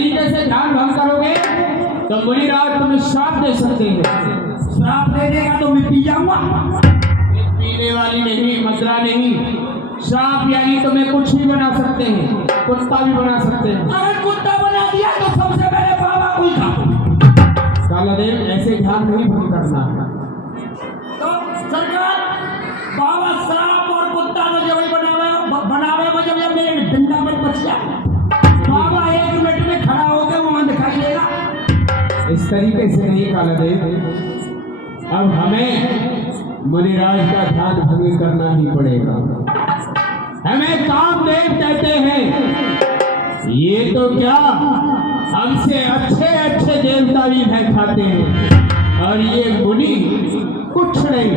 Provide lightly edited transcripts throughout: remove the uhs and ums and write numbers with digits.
तरीके से ध्यान भंग करोगे तो मुनिराज तुम्हें श्राप दे सकते हैं। श्राप दे देगा तो मैं पी जाऊंगा। पीने वाली नहीं, मदरा नहीं, श्राप यानी तुम्हें कुछ भी बना सकते हैं, कुत्ता भी बना सकते हैं। अगर कुत्ता बना दिया तो सबसे पहले बाबा को खा। कालादेव ऐसे ध्यान नहीं भंग करना। तो सरकार बाबा श्राप और कुत्ता को जब बनावे जब मेरे डंडा पर बच गया, बाबा 1 मिनट में खड़ा होकर वहां दिखाई देगा। इस तरीके से नहीं कालादेव, अब हमें मुनिराज का ध्यान भंग करना ही पड़ेगा। हमें कामदेव कहते हैं, ये तो क्या हमसे अच्छे अच्छे देवता भी भय खाते हैं और ये मुनि कुछ नहीं।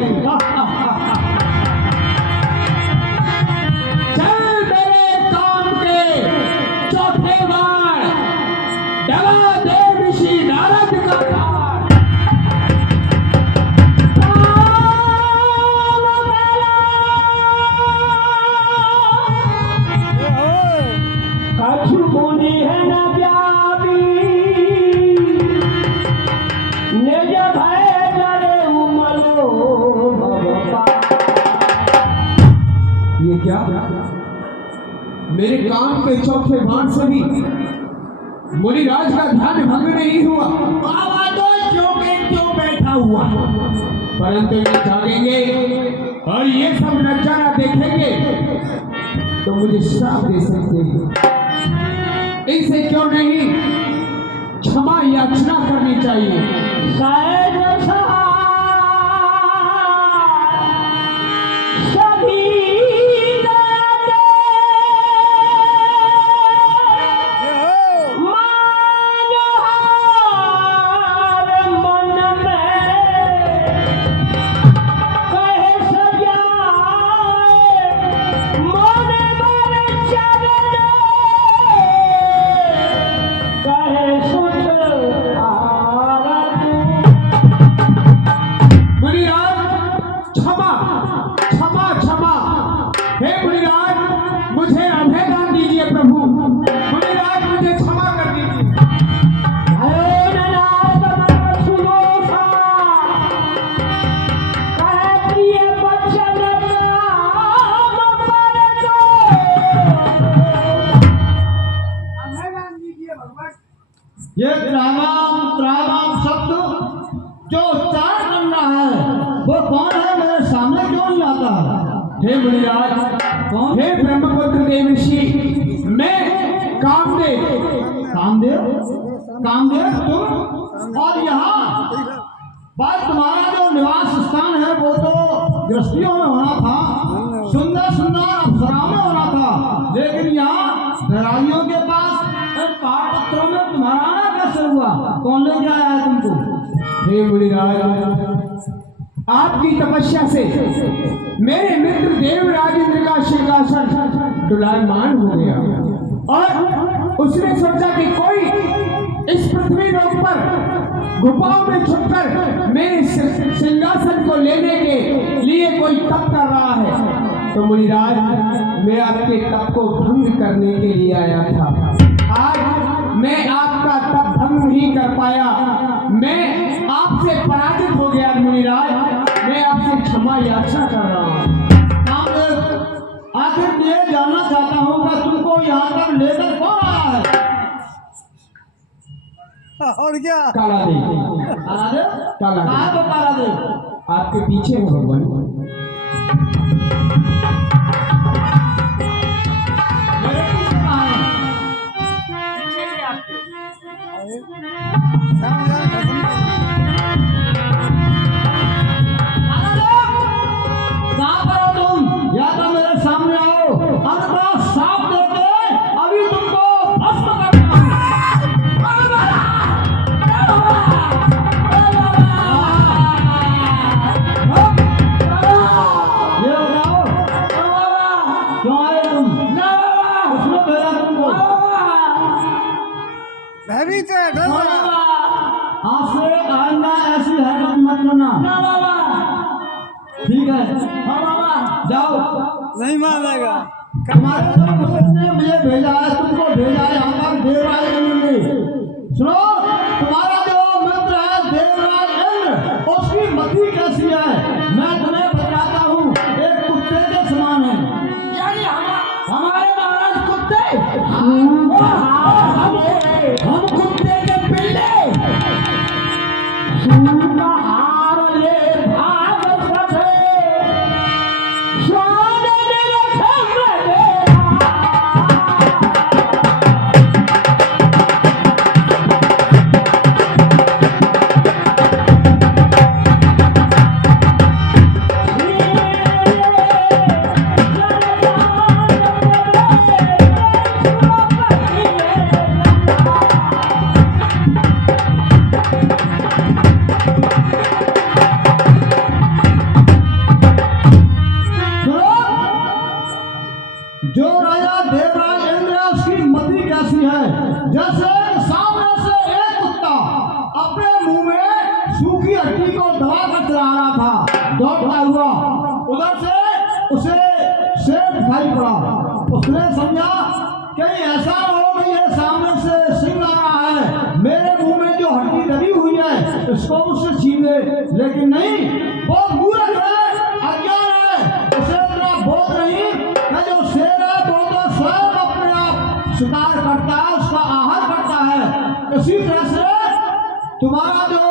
चल मेरे काम के चौथे बार डगा देव ऋषि नारद का क्या मेरे काम के चौथे बाण से भी मुनिराज का ध्यान भंग नहीं हुआ। बाबा तो क्यों बैठा हुआ, परंतु ये जागेंगे और ये सब नजारा देखेंगे तो मुझे श्राप दे सकते हैं। इनसे क्यों नहीं क्षमा याचना करनी चाहिए। शायद ये त्राणाम शब्द जो उच्चारण करना है वो कौन है, मेरे सामने क्यों नहीं आता? हे मुनिराज, कौन? हे ब्रह्मपुत्र देव ऋषि, मैं कामदेव। कामदेव तुम? और यहाँ बात तुम्हारा जो निवास स्थान है वो तो गृहस्थियों में होना था, सुंदर सुंदर अप्सराओं में होना था, लेकिन यहाँ बैरागियों के पास पहाड़ पत्थरों में तुम्हारा आना कैसे हुआ? कौन लेके आया है तुमको? हे मुनिराज, आपकी तपस्या से मेरे मित्र देवराज इंद्र का सिंहासन डुलायमान हो गया और उसने सोचा कि कोई इस पृथ्वी लोक पर गुफाओं में छुपकर मेरे सिंहासन को लेने के लिए कोई तप कर रहा है। तो मुनिराज, मैं आपके तप को भंग करने के लिए आया था। आज मैं आपका तप भंग नहीं कर पाया, मैं आपसे पराजित हो गया। मुनिराज, मैं आपसे क्षमा याचना कर रहा हूँ। आखिर ये जानना चाहता हूँ कि तुमको यहाँ तक लेकर कौन आया है? और क्या? कालादेव। आपके पीछे है भगवान। या तो मेरे सामने आओ, अन्यथा साफ देके अभी तुमको भस्म करना है। ये बताओ, क्यों आए तुम? उसने भेजा तुमको? आज से आइंदा ऐसी हरकत मत करना। ठीक है? हाँ बाबा, जाओ। नहीं मानेगा। हमारे तो ने मुझे भेजा है, तुमको भेजा है, यहाँ पर देव आए। सुनो, तुम्हारा जो मित्र है देवराज इंद्र, उसकी मति कैसी है मैं तुम्हें बताता हूँ। एक कुत्ते के समान है। यानी हमारे महाराज कुत्ते, हम कुत्ते के पिल्ले। हार ले भाग सके स्वाद मेरे सामने। जो राजा देवराज इंद्र है उसकी मति कैसी है, जैसे सामने से एक कुत्ता अपने मुंह में सूखी हड्डी को दबा कर चला रहा था, दौड़ता हुआ उधर से उसे शेर दिखाई पड़ा। उसने समझा कहीं ऐसा न हो कि ये सामने से सिंह आ रहा है, मेरे मुंह में जो हड्डी दबी हुई है इसको मुझसे छीन ले। लेकिन नहीं, वो मूर्ख है, अज्ञान है, उसे इतना बोध नहीं कि जो शेर है वो तो स्वयं अपने आप शिकार करता है, उसका आहार करता है। इसी तरह से तुम्हारा जो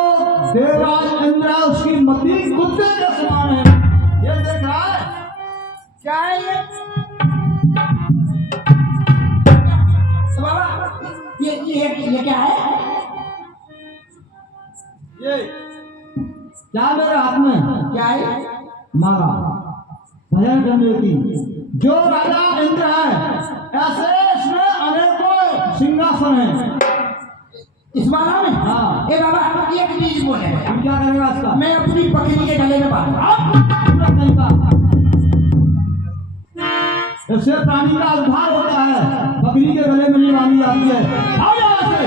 देवराज इंद्र है उसकी मति कुत्ते के समान है। ये देख रहा है क्या है ये? बाबा, ये क्या है? ये क्या मेरे हाथ में क्या है? माला भजन करने की। जो राजा इंद्र है ऐसे इसमें अनेकों सिंहासन हैं। इस माला में? हाँ। ए बाबा, एक चीज बोले, तुम क्या करेगा इसका? मैं अपनी बकरी के गले में बांधूंगा। इससे प्राणी का उद्धार होता है, बकरी के गले में नहीं बांधी जाती है। आओ यहाँ से।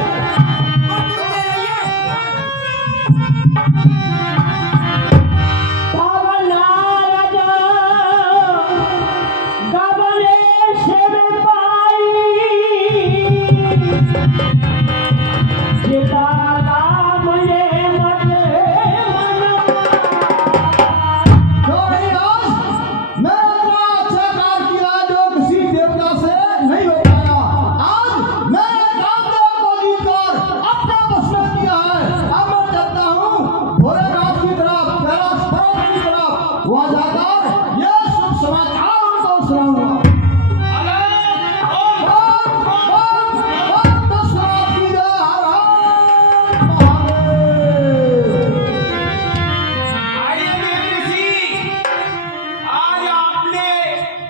जो नहीं आज मैं इतना अच्छा कार्य किया जो किसी देवता से नहीं हो पाया। आज मैंने कामदेव को जीतकर अपना बस में किया है। अब मैं चलता हूँ भोलेनाथ की तरफ, कैलाश पर्वत की तरफ, वहाँ जाकर ये शुभ समाचार उनको सुनाऊंगा। आइए देव ऋषि, आज आपने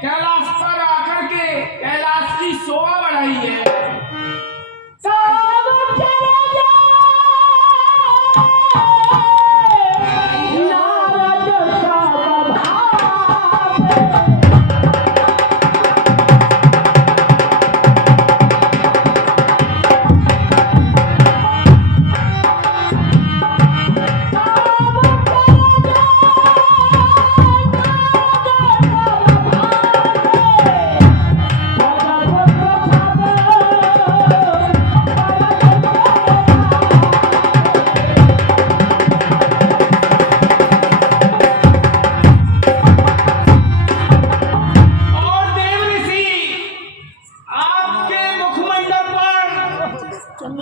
कैलाश पर आकर के कैलाश की शोभा बढ़ाई है। और देव ऋषि, आपके मुखमंडल पर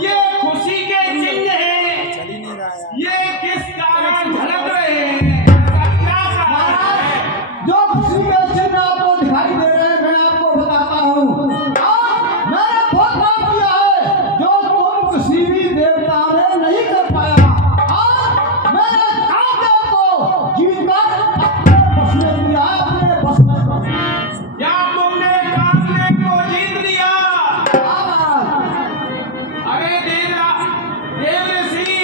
ये खुशी के चिन्ह हैं, ये किस कारण झलक रहे हैं? ऐसा क्या कारण है? जो खुशी के चिन्ह आपको दिखाई दे रहे हैं मैं आपको बताता हूँ। आज मैंने बहुत काम किया है जो तुम किसी भी देवता ने नहीं कर पाया। आज मैंने कामदेव को जीतकर अपने बस में लिया, अपने बस में। क्या तुमने कामदेव को जीत लिया? अरे देव ऋषि,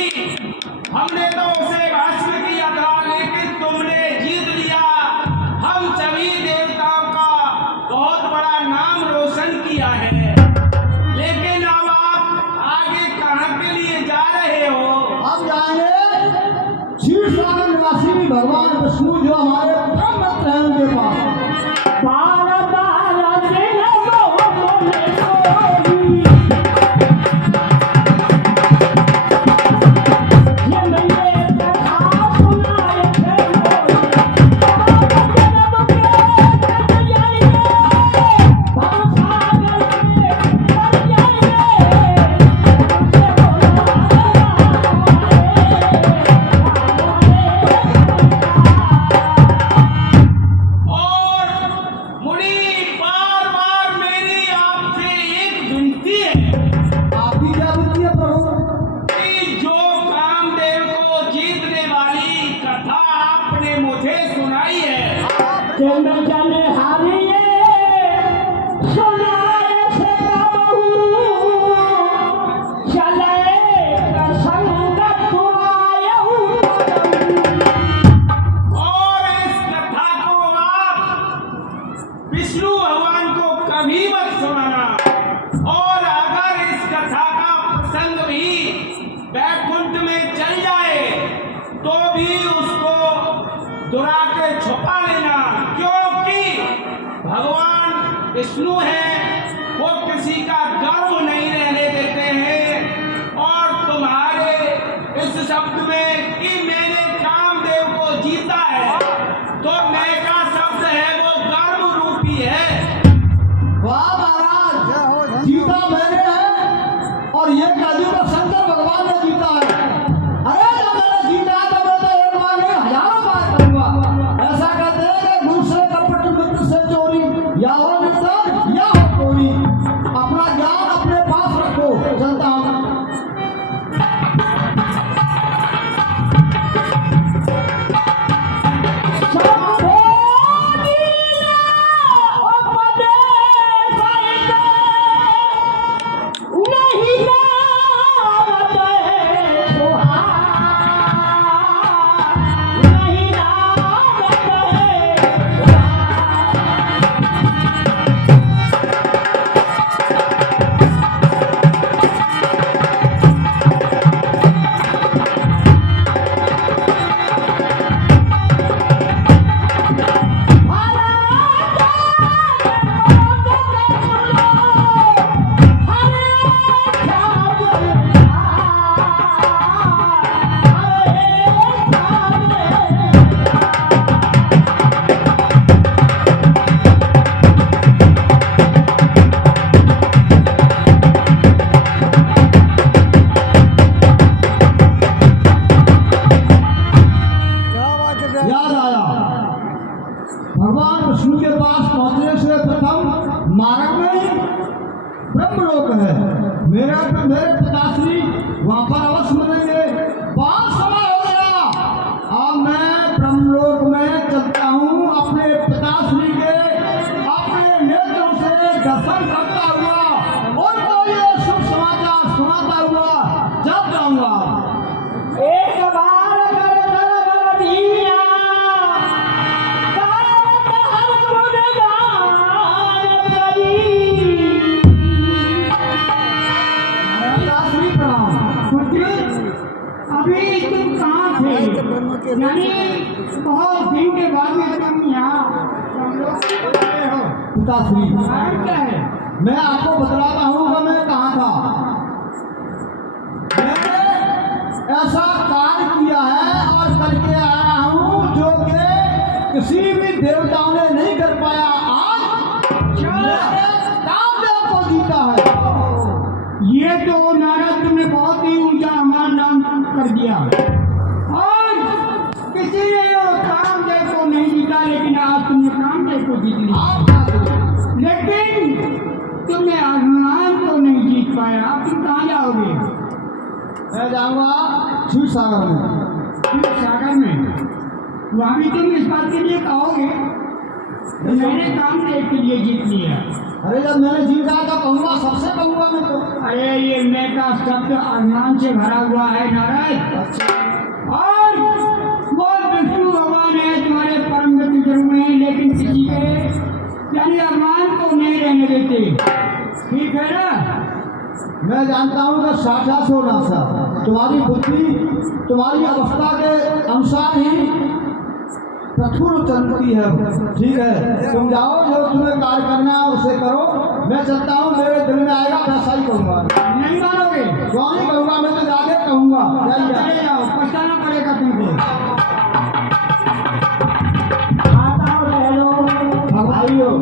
हमने तो उसे भस्म किया था, लेकिन तुमने जीत लिया। हम सभी देवताओं का बहुत बड़ा नाम रोशन किया है। लेकिन अब आप आगे कहाँ के लिए जा रहे हो? हम जाएंगे शीर्षासन निवासी भगवान विष्णु जो हमारे परम मित्र हैं उनके पास। चंद जाने हारिए सुनाए से कबहू चले संगत तुआए और इस कथा को आप विष्णु भगवान को कभी मत सुनाना। और अगर इस कथा का प्रसंग भी वैकुंठ में चल जाए तो भी उसको दुरा के छुपा लेना, क्योंकि भगवान विष्णु है, वो किसी का गर्व नहीं रहने देते हैं। और तुम्हारे इस शब्द में कि मैंने कामदेव को जीता है, तो मैं का शब्द है वो गर्व रूपी है। वाह महाराज, जीता मैंने है और ये कलयुग में शंकर भगवान ने जीता है। अरे जब मैंने जीता है तो मैं तो एक बार नहीं हजारों बार करूंगा। ऐसा कहते हैं कि दूसरे कपट मित्र से चोरी, या हो मित्र या हो चोरी। अपना ज्ञान अपने पास रखो। चलता हूँ। याद आया, भगवान विष्णु के पास पहुंचने से प्रथम मार्ग में ब्रह्मलोक है। मेरे पिताश्री वहां पर अवश्य मिलेंगे। बहुत समय हो गया, अब मैं ब्रह्मलोक में चलता हूँ। अपने पिताश्री के अपने नेत्रों से दर्शन करता हुआ उनको ये शुभ समाचार सुनाता हुआ जब जाऊंगा। एक बार कर कर दिया कारत हर गुणगान करी। पिताश्री प्रणाम। अभी तुम कहाँ थे? यानी बहुत दिन के बाद में तुम यहाँ हम लोग आए हो। पिताश्री, कारण क्या है? मैं आपको बतलाता हूँ कि मैं कहाँ था। मैंने ऐसा कार्य किया है और करके आया हूँ जो कि किसी भी देवताओं ने नहीं कर पाया। आज मैंने कामदेव को जीता है। ये तो नारद तुमने बहुत ही ऊंचा हमारा नाम कर दिया और किसी ने वो कामदेव को नहीं जीता, लेकिन आज तुमने कामदेव को जीत लिया। आप क्या करें? लेकिन तुमने आसमान को नहीं जीत पाया। अब तुम कहाँ जाओगे? मैं जाऊँगा क्षीर सागर में। क्षीर सागर में वहाँ भी तुम इस बात के लिए कहोगे मैंने कामदेव के लिए जीत लिया। अरे जब मैंने जीता तो कहूँगा, सबसे कहूँगा मैं तो। अरे ये मैं का शब्द आसमान से भरा हुआ है नारायण। और वो विष्णु भगवान है तुम्हारे परम गति गुरु हैं, लेकिन किसी के यानी अरमान को नहीं रहने देते। ठीक है ना? मैं जानता हूँ कि साठा सो नासा तुम्हारी बुद्धि तुम्हारी अवस्था के अनुसार ही प्रफुल्ल चलती है। ठीक है, तुम जाओ, जो तुम्हें कार्य करना है उसे करो। मैं चलता हूँ, मेरे दिल में आएगा वैसा ही कहूँगा। नहीं मानोगे? क्यों नहीं कहूँगा? मैं तो जाके कहूँगा। चले जाओ, पछताना पड़ेगा तुमको। आता हो बहनों भाइयों,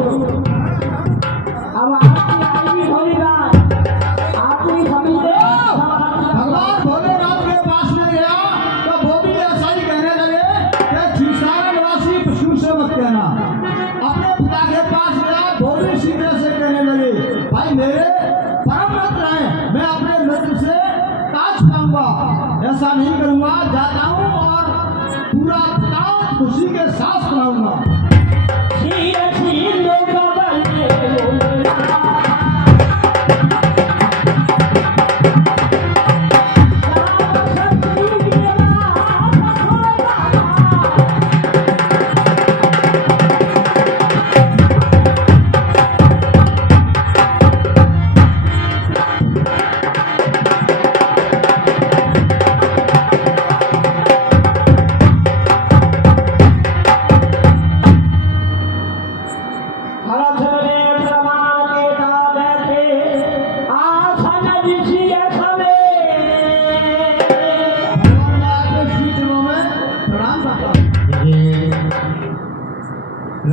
अब आपकी आदमी थोड़ी बात आप ही समझते। भगवान भोलेनाथ के पास में गया तो वो भी ऐसा ही कहने लगे कि क्षीरसागर निवासी विष्णु से मत कहना। अपने पिता के पास गया, वो भी सीधे से कहने लगे, भाई मेरे परम मित्र हैं, मैं अपने मित्र से काज पाऊंगा, ऐसा नहीं करूंगा। जाता हूँ और पूरा पिता खुशी के साथ सुनाऊंगा।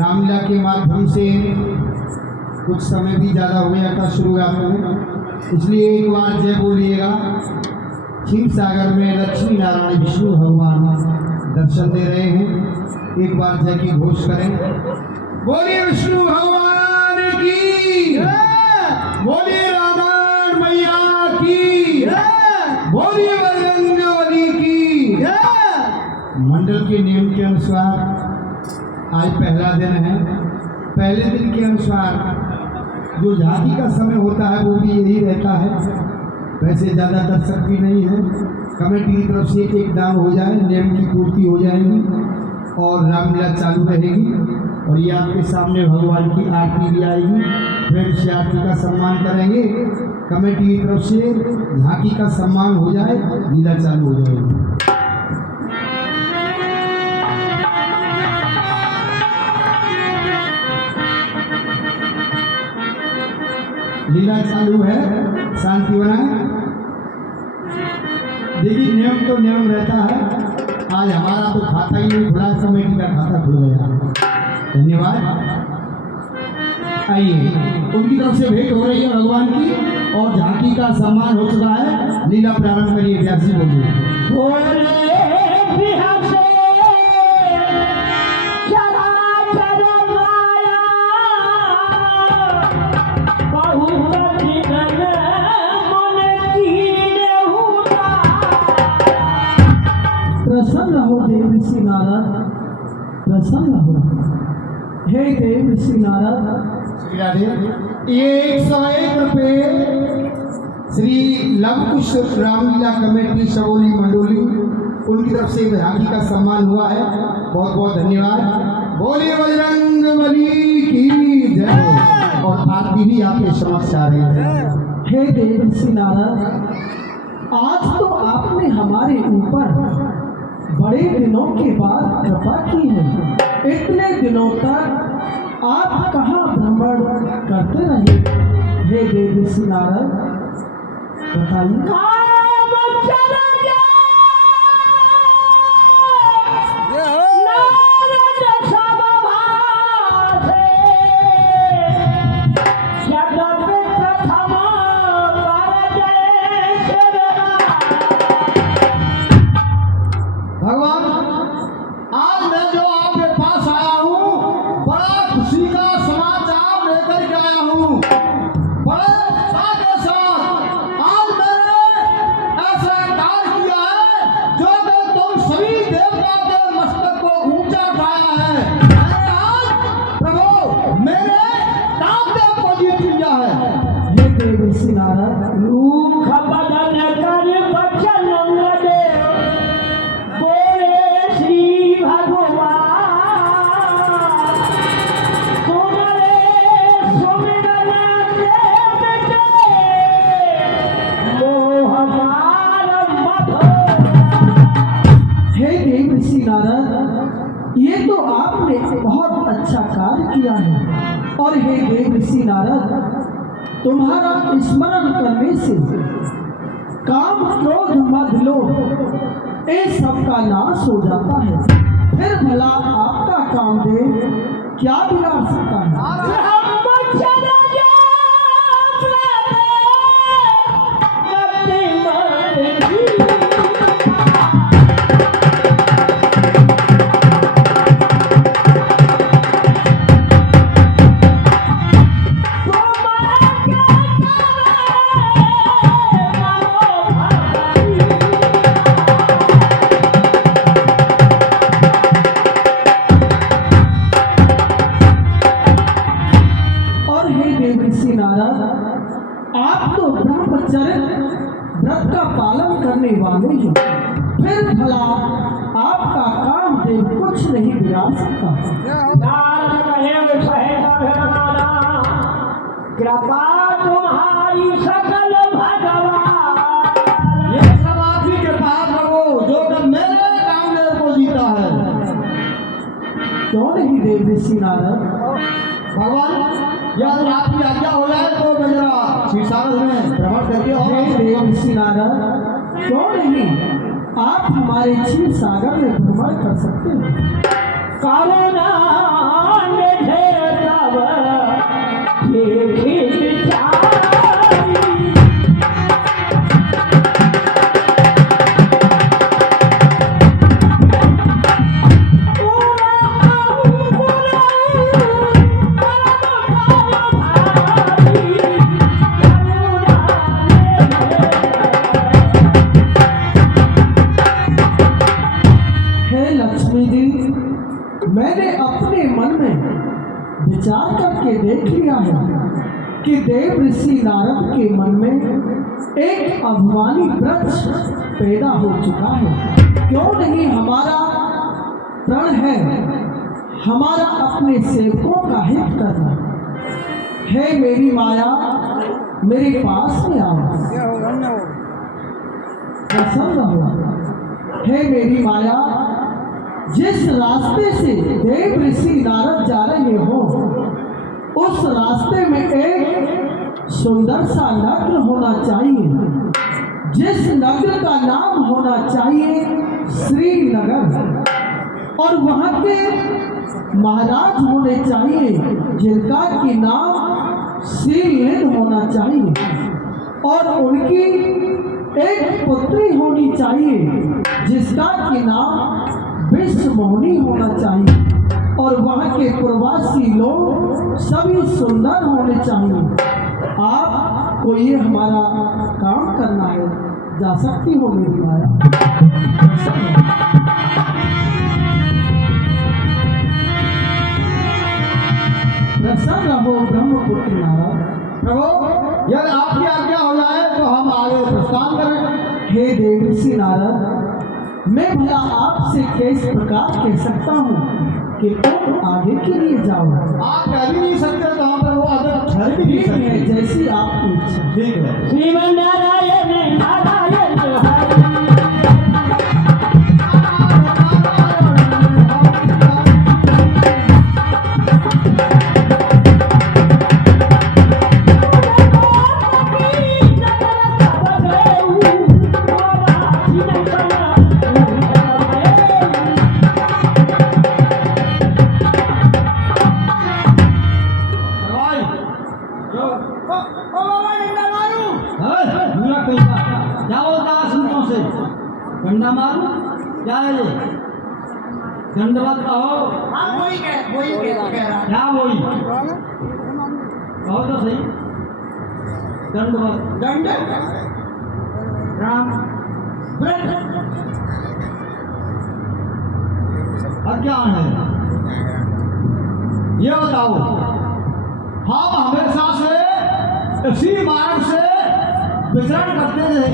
रामलीला के माध्यम से कुछ समय भी ज़्यादा हो गया था शुरुआत में, इसलिए एक बार जय बोलिएगा। क्षीर सागर में लक्ष्मी नारायण विष्णु भगवान दर्शन दे रहे हैं, एक बार जय की घोष करें। बोलिए विष्णु भगवान की, बोलिए रामायण मैया की, बोलिए बजरंगबली की। मंडल के नियम के अनुसार आज पहला दिन है। पहले दिन के अनुसार जो झांकी का समय होता है वो भी यही रहता है। वैसे ज़्यादा दर्शक भी नहीं है। कमेटी की तरफ से एक दान हो जाए, नियम की पूर्ति हो जाएगी और रामलीला चालू रहेगी। और ये आपके सामने भगवान की आरती भी आएगी, फिर से आरती का सम्मान करेंगे। कमेटी की तरफ से झांकी का सम्मान हो जाए, लीला चालू हो जाएगी। लीला चालू है, शांति बनाए। देखिए नियम तो नियम रहता है। आज हमारा तो खाता ही नहीं खुला, कमेटी का खाता खुल गया। धन्यवाद। आइए, उनकी तरफ से भेंट हो रही है भगवान की और झांकी का सम्मान हो चुका है। लीला प्रारंभ करिए। व्यासी बोलिए। प्रसन्न हो देव ऋषि नारद, प्रसन्न हो। हे देव ऋषि नारद, श्री राधे। ये 101 रुपये श्री लवकुश रामलीला कमेटी सबोली मंडोली उनकी तरफ से झांकी का सम्मान हुआ है। बहुत बहुत धन्यवाद। बोलिए बजरंगबली की जय। और आरती भी आपके समक्ष आ रही है। हे देव ऋषि नारद, आज तो आपने हमारे ऊपर बड़े दिनों के बाद कृपा की है। इतने दिनों तक आप कहाँ भ्रमण करते रहे? हे देव ऋषि नारद, बताइए। भगवान, आज मैं जो आपके पास आया हूँ, बड़ा खुशी का समाचार लेकर के आया हूँ। बड़े उत्साह के साथ आज मैंने ऐसा कार्य किया है जो कि तुम सभी देवता के मस्तक को ऊंचा उठाया है। मैंने आज प्रभु मेरे कामदेव को जीत लिया है। हे देव ऋषि नारद, रूख बदन कर बचन दे बोले श्री भगवान, सुमरे सुमिरन देव के मोह मार मधो। हे देव ऋषि नारद, ये तो आपने बहुत अच्छा कार्य किया है। और हे देव ऋषि नारद, तुम्हारा स्मरण करने से काम क्रोध मद लोभ इस सब का नाश हो जाता है। फिर भला आपका कामदेव क्या बिगाड़ सकता है? और हे देव ऋषि नारद, आप तो ब्रह्मचर्य व्रत का पालन करने वाले हैं। फिर भला आपका कामदेव कुछ नहीं बिगाड़ सकता। नारद कहे सहेता भगवाना, कृपा तुम्हारी सकल भगवान। ये सब आप ही कृपा प्रभु जो कि मेरे कामदेव को जीता है। क्यों नहीं देव ऋषि नारद? भगवान, यदि आपकी आज्ञा हो जाए तो मैं जरा क्षीरसागर में भ्रमण करके हे और देव ऋषि नारद, क्यों नहीं आप हमारे क्षीर सागर में भ्रमण कर सकते हैं। करुणा देखी बिचारी हे लक्ष्मी जी, मैंने अपने मन में विचार करके देख लिया है कि देव ऋषि नारद के मन में एक अभिमानी वृक्ष पैदा हो चुका है। क्यों नहीं हमारा प्रण है हमारा अपने सेवकों का हित करना। हे मेरी माया, मेरे पास में आओ, प्रसन्न रहो। हे मेरी माया, जिस रास्ते से देव ऋषि नारद जा रहे हो उस रास्ते में एक सुंदर सा नगर होना चाहिए, जिस नगर का नाम होना चाहिए श्रीनगर, और वहाँ के महाराज होने चाहिए जिनका की नाम श्रीलेन होना चाहिए, और उनकी एक पुत्री होनी चाहिए जिसका की नाम विश्व मोहिनी होना चाहिए, और वहाँ के प्रवासी लोग सभी सुंदर होने चाहिए। आपको ये हमारा काम करना है, जा सकती हो मेरी माया। प्रसन्न रहो ब्रह्मपुत्र नारद। प्रभु, यदि आपकी आज्ञा हो जाए तो हम आगे प्रस्थान करें। हे देव ऋषि नारद, मैं भला आपसे किस प्रकार कह सकता हूँ कि तुम आगे के लिए जाओ। आप कह भी नहीं सकते तो हम प्रभु आगे ठहर भी नहीं ठीक है, सकते। जैसी आपकी इच्छा। ठीक है। श्रीमन नारायण नारायण हरि क्या बोलता है सुनों से? डंडा मारू? क्या है ये? दंडवत कहो। हाँ वही कह रहा क्या वही? कहो तो सही। दंडवत। दंड राम। अब क्या है? ये बताओ, हम हमेशा से इसी मार्ग से विचरण करते रहे,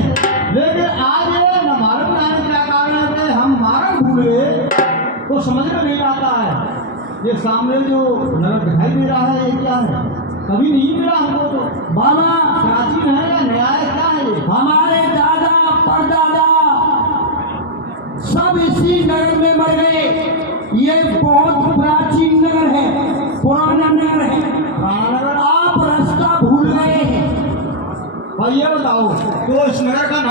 लेकिन आज ये न मालूम नहीं क्या कारण है कि हम मार्ग भूल गए, तो समझ में नहीं आता है। ये सामने जो नगर दिखाई दे रहा है ये क्या है? कभी नहीं मिला हमको तो। बाबा प्राचीन है या नया है, क्या है ये? हमारे दादा परदादा सब इसी नगर में मर गए। ये बहुत प्राचीन नगर है, पुराना नगर है। रामनगर। आप रास्ता भूल गए हैं। भाई ये बताओ, तो इस नगर का